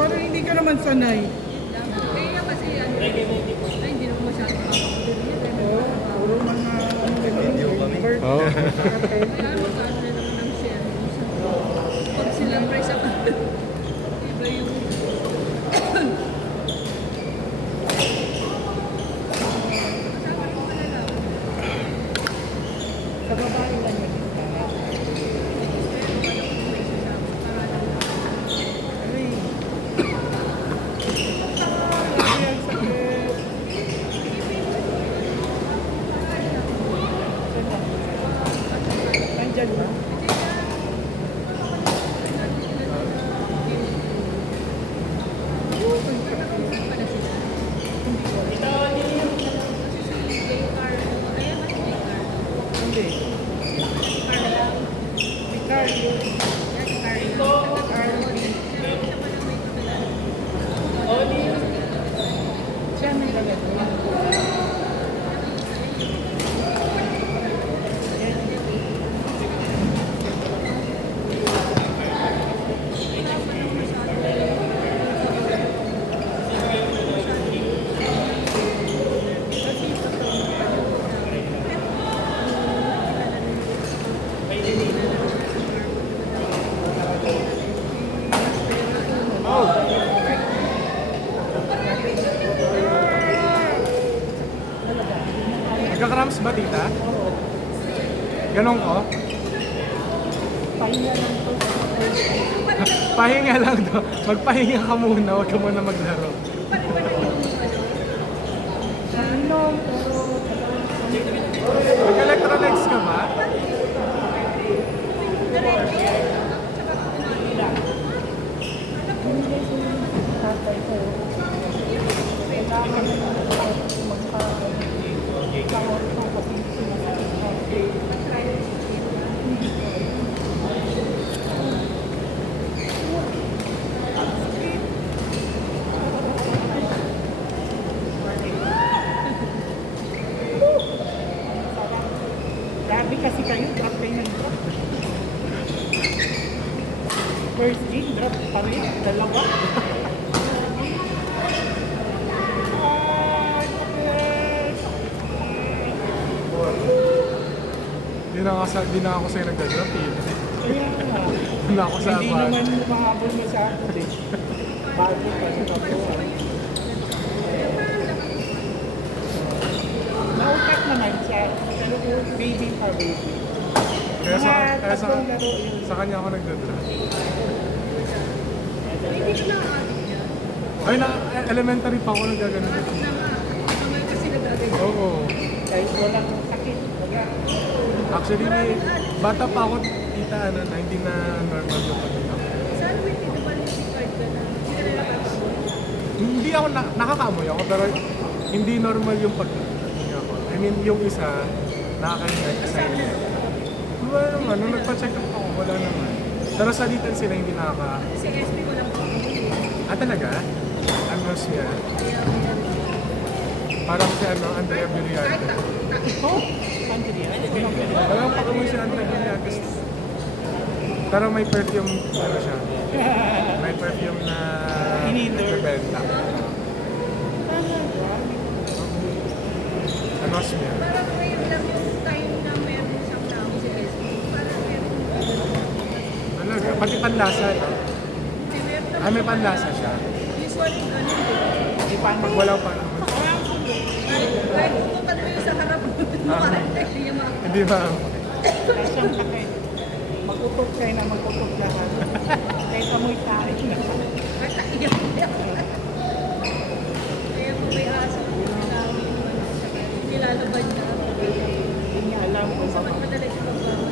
Parang hindi ka naman sanay. Kaya kasi ano, ay hindi naman masyadong makakapagod. Oo, puro mga Video kami. Oo. Kaya magkano na naman ng share. Pag sila price ako, iba yung Sa babae lang yun. Ay. Ay, ang sakit. Nandyan ba? Hindi. Ricardo. Siya may gagawin. Nagka-cramps ba, tita? Ganon ko? Pahinga lang to. Pahinga lang do. Magpahinga ka muna, huwag ka muna maglaro. Inom, pero Mag-electronics ka ba? hindi si tatay ko. Kailangan na magkakawal ko kasi sinasakit ko. Grabe kasi kayo, drop kayo ng drop. First gig, drop pa rin, dalawa. Ay, sakit. Di na ako sa'yo nagdadrop eh. Kaya nga. Di na ako sa Hindi abad. naman mahabol mo sa akin eh. Bago pa sa kapuan. Nautak naman siya. Pero baby pa baby. Kaya sa, Mga kaya sa, tatlong laro yun. sa kanya ako nagdadrop. hindi ko na-adik niya. Ay, elementary pa ako nagaganon. Adik na nga. Kamay kasi nag-adik. Oo. Kahit walang sakit. Wala. Actually, bata pa ako, tita, ano, na hindi na normal yung pagkakas. Saan mo hindi naman yung card ka na? Hindi ka na nakakamoy. Hindi ako, nakakamoy ako, pero hindi normal yung pagkakas ako. I mean, yung isa, nakakahinga, isa hindi. Wala naman, nung nagpa-check up ako, wala naman. Pero salitan sila, hindi nakaka... Kasi SP ko lang po. Ah, talaga? Agnos niya. Kaya Parang si ano, Andrea Villarde. Oh, Andrea. Walang pakamoy si Andrea Villarde. Pero may perfume, ano siya? May perfume na Inindor. nagbebenta. Agnos niya. parang ngayon lang yung time na meron siyang tao si SP. Parang meron Talaga? Pati panlasa, no? hindi meron na. Ah, may panlasa siya. Usually, ano Di pa Pag walang pa naman. kahit tutukan mo yung sa harap mo, parang hindi yung mga Hindi ba? Siyang sakit. Mag-utot kayo na mag-utot lahat. Kahit amoy tayo na. kahit naiyak-iyak. Kaya kung may aso, kailangan mo yung ano, saka nilalabad na. Hindi niya alam kung Sa baka madali siya magbago.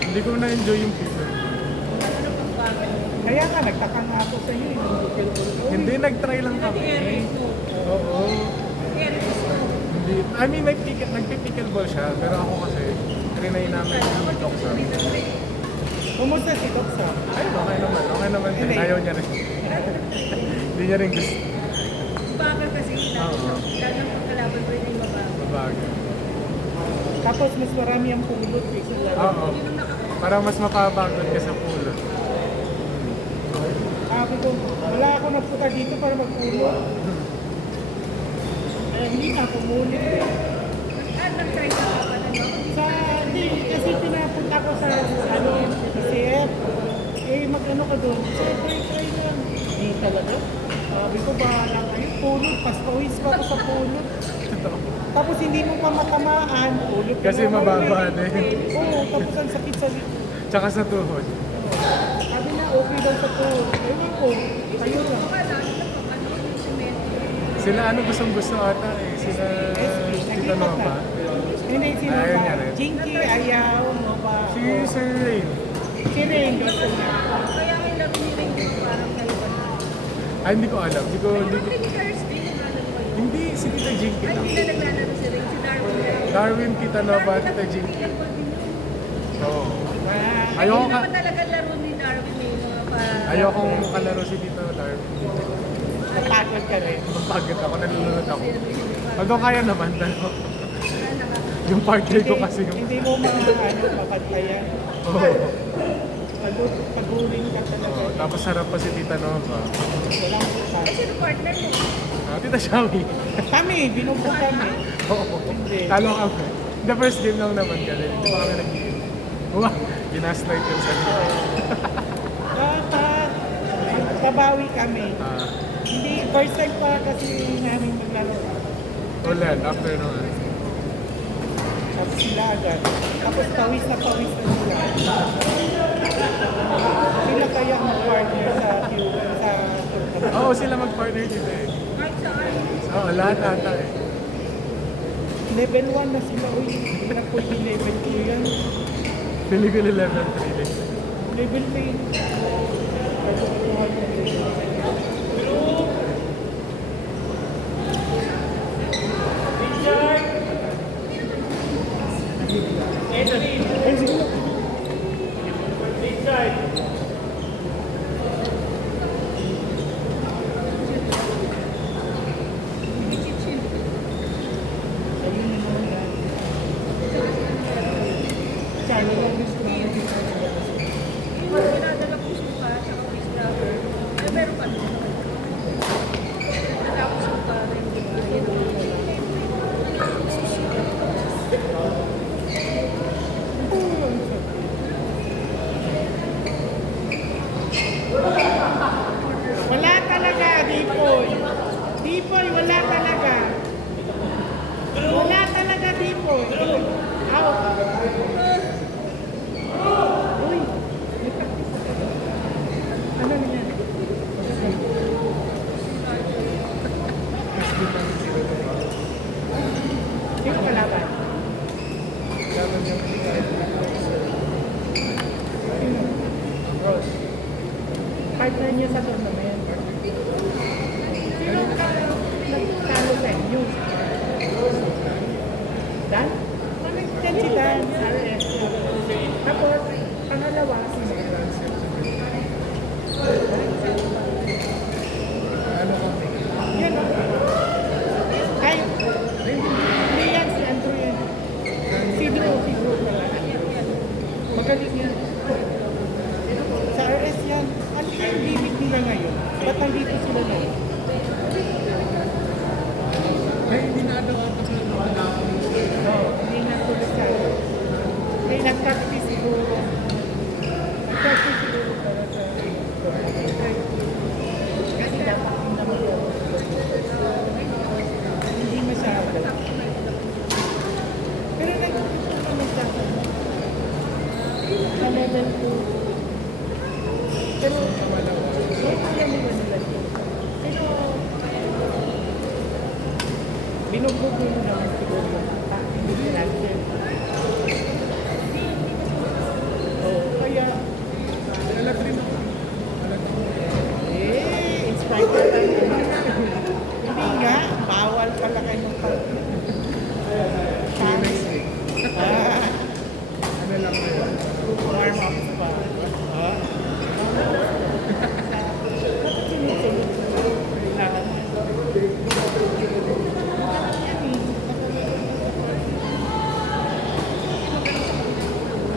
Hindi ko na-enjoy yung pizza. Kaya nga, nagtaka nga ako sa iyo. Hindi, nag-try lang kami. Oo. Hindi. I mean, nagpipickleball siya, pero ako kasi, trinay namin yung doksa. Kumusta si Doc Sam? Ay, okay naman. Okay naman din. Hindi. Ayaw niya rin. Hindi niya rin gusto. Bakit kasi lalo Oo. lalo ng kalaban ko rin ay mabago. Babago. Tapos mas marami ang pulot kaysa laro. Oo. Parang mas mapapagod ka sa pulo. Sabi ko, wala ako nagpunta dito para magpulot. Hindi na, pumulit eh. At nag-try ka pa na no? Sa, hindi, kasi pinapunta ko sa, ano, PCF. Eh, mag-ano ka doon? Try lang. Hindi talaga. Sabi ko, bahala kayo. Pulot, pastawis pa ako sa pulot. Tapos hindi mo pa matamaan. Pulot ka Kasi naman mababa ulit. din. Oo, tapos ang sakit sa Tsaka sa tuhod. sabi na, okay daw sa tuhod. Ewan ko, kayo lang. Baka lalo na pag ano, yung cement. Sila ano gustong-gusto ata eh. Sila Tita Nova. Hindi, sino Ayaw ba? niya rin. Jinky, ayaw, no ba? Si Sir Rain. Si Ring, gusto niya. Kaya may love ni rin yung parang kayo ba na? Ay, hindi ko alam. Hindi ko... Ay, Hindi, bakit ni Thursday yung alam ko yun? hindi si Tita Jinky Ay, lang. hindi na naglalaro si Ring, si Darwin na. Darwin, Tita Nova, Tita Jinky. Ilang ball din yun. Oo. Ah, Ayoko Hindi ka. naman talaga laro ni Darwin eh, mga para... Ayokong kalaro si Tita Darwin. napagod ka rin. Mapagod ako, nalulunod ako. Although kaya naman, pero yung partner ko kasi yung... Hindi mo mapantayan. Oo. Paguling ka talaga. Oo, tapos harap pa si Tita Nova. Walang kita. Eh, sino partner mo? Tita Shami. Kami, binubo kami. Oo. Hindi. Talo kami. The first game lang naman kami. Hindi pa kami nag-game. Uwa, ginaslight yung sa niya. Dapat, pabawi kami. Hindi, first time pa kasi namin maglaro. Ulan, after noon. Tapos sila agad. Tapos pawis na sila. Sila kaya mag-partner sa Oo, sila mag-partner dito eh. Kahit saan. Oo, lahat ata eh. level 1 na sila. Uy, hindi na pwede level 2 yan. Philippine 11-3 din. Level Yung dinadala ko suka, tsaka fish wrapper. Eh, meron pa rin. Dinadala ko suka rin, di ba? Yun ang Wala talaga, Dipoy. Dipoy, wala talaga. Wala talaga, Dipoy. Out. Uy, may practice ako. Ano na yan? Sino kalaban? Rose. Partner niyo sa tournament. Sino nagtalo sa inyo? Dan? Yan si Dan, RF. Tapos, pangalawa, si Ano kami? yan o. Ay, hindi yan si Andrew yan. Si Drew pala. Magaling yan. Sa RS yan. Ano yung limit nila ngayon? Ba't nandito sila ngayon? Ay, hindi na daw ata sila nakalaban. Oo, hindi na tulisan. May nag-practice siguro. Nag-practice siguro para sa... Kasi dapat hindi naman yun. Hindi masyado. Pero nag-practice naman sa akin. Sa level 2. Pero, kaya nila nila yun. Pero, binugbog nila naman siguro yung mata. Hindi nila yun. Oo, kaya, Alat rin ako. inspired ka tayo. Hindi nga, bawal pala kayo pag... Next week. Ah, Ano lang ngayon? warm up pa.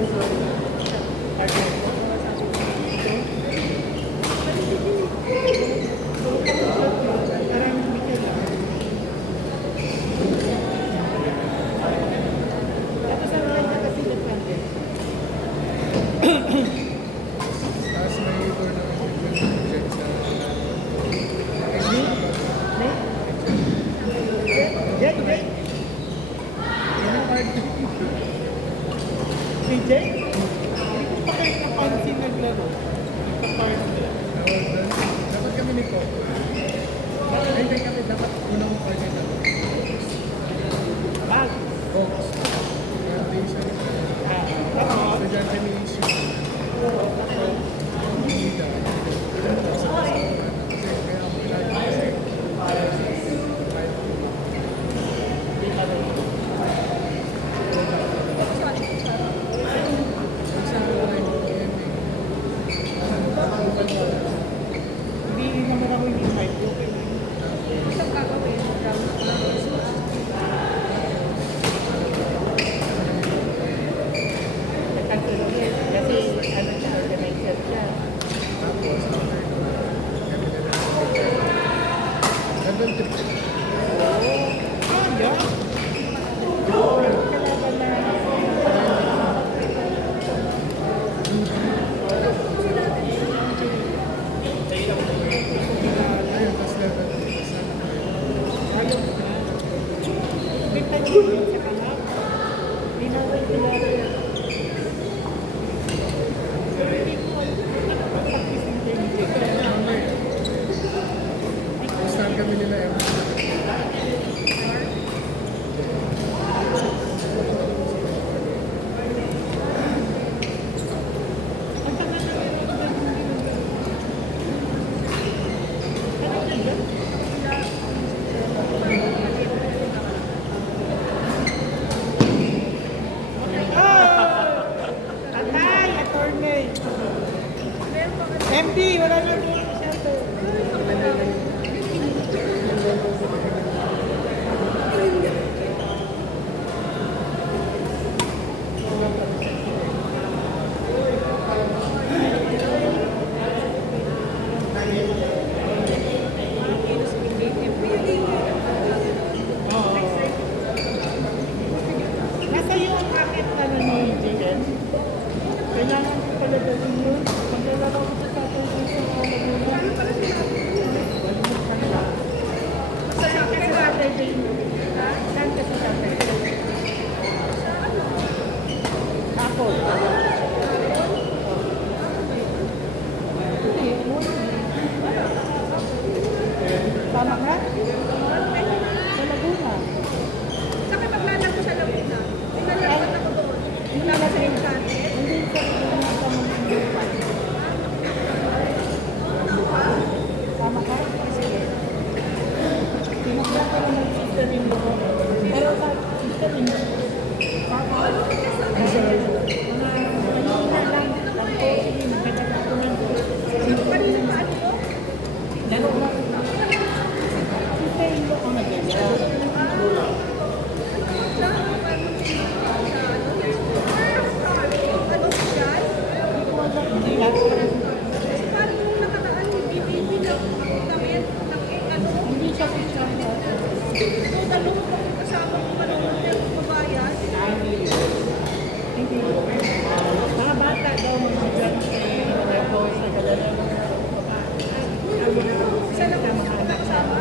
Tapos may tournament yung check sa PJ? Hindi ko pa kayo napansin naglaro. Sa partner. dapat kami nito. Ay, hindi kami dapat unang partner na. Bag. Box. Foundation. So dyan kami issue. Hindi na. Kasi kaya ako lagi kasi Hindi naman ako hindi fight. Okay lang. Isang gagawin. Kasi ano siya, organizer siya. tapos after kami na Level 3. Ah, yeah. Kalaban na. Ayun, tapos level 3. Ayaw na. May pag-ibig sa kanap. Pinawal ko lang. Pero hindi ko alam kung practice intelligence. Saan kami nila Ang tagal na rin ako ano dyan ba? Atay, attorney. MD, wala na po siya to. Nasa iyo ang akin na ni JN. Kailangan ko pala gawin yun. Maglalaro ko sa tatay ko sa Laguna. Saan kasi tatay din? Saan kasi tatay din? Ako. Tama ka? Sa Laguna. Saka paglalaro sa Laguna, pinalalaban ako doon. Tapos sa Infante. Hindi ko kailangan ka mag-inupan. Tama ka? Sige. Tinagyan ko naman si sister in law. Pero sa sister in law, papa, kanina lang, sige, magkakita ko lang. Kanina pa ano ko? Laro lang. Sister in law ang nagaya. Ano siya? Hindi lahat. Parang nung nakaraan, BBB na damit, ano, Hindi siya siya. so dalawang kasama ko manonood ng kabayan. Hindi. Mga bata daw mga dyan mga boys na kalala. Isa lang ang kasama.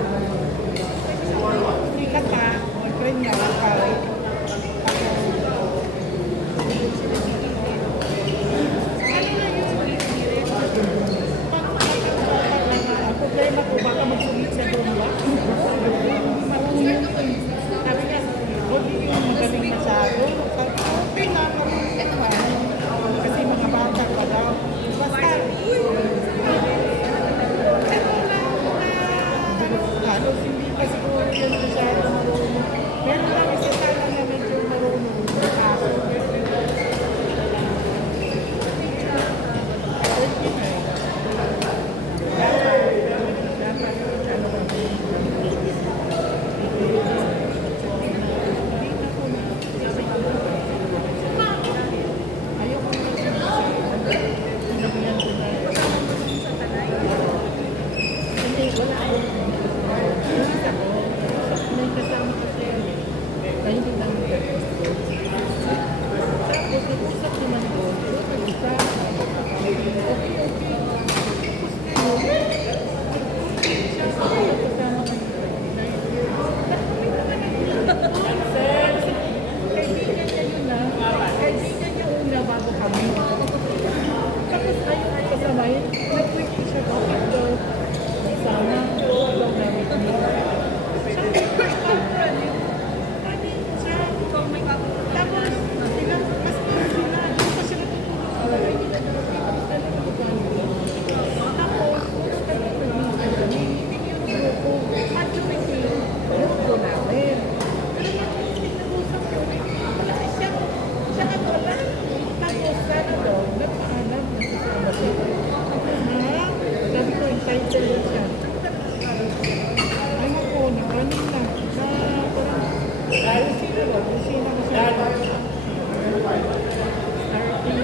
Hindi ka pa, boyfriend niya, kay. Ano na yung Ang problema ko, baka magsulit sa bomba. Marunong yun. Sabi niya, huwag yung magaling masyado. Sabi ko, okay na, marunong naman.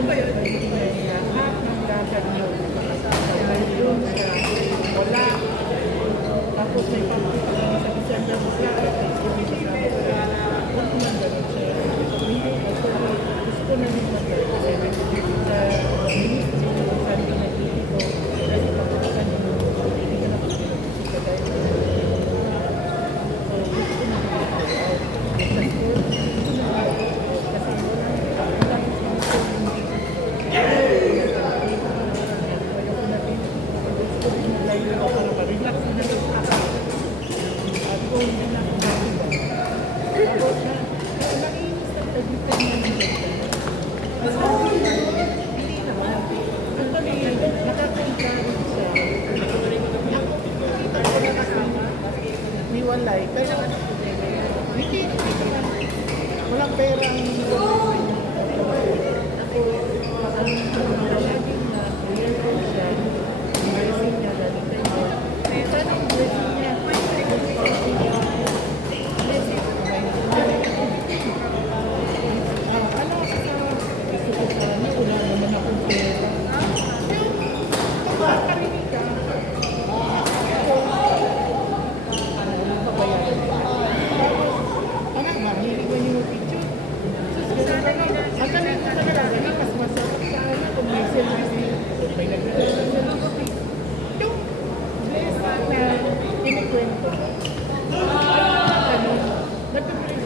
ba yun? Lahat ng lakad mo. Nandun siya. Wala. Tapos may pagpunta kami sa December mo siya. Huwag naman ganun siya. Hindi. Gusto na rin mag-ganun. Kasi sa ministry, saan ka nagtitito. Kasi pagpuntasan yung hindi ka nakapagpapasika dahil so gusto na rin mag-out. Sa school, gusto na rin kasi wala gusto hindi relax na lang ako. At kung hindi na ako ba, tapos na, nainis na tagitan na ng hindi naman. Actually, nakakontrari siya. Ako na kasama, niwalay. Pero, hindi naman. Walang pera ang ako, laging na, real siya. Blessing niya, laging na yun. Sana yung blessing niya. Blessing. Ano sa gusto ko sana, wala naman akong pera. Yung pagkakarinig ka, pabayaran pa. Tapos, mahilig ba yung picture? Ang galing ko talaga, mas masarap sa ano kung may selfie. Kung may nagdala ng selfie. Yung blessing na kinikwento mo. Ano, nagpapalagay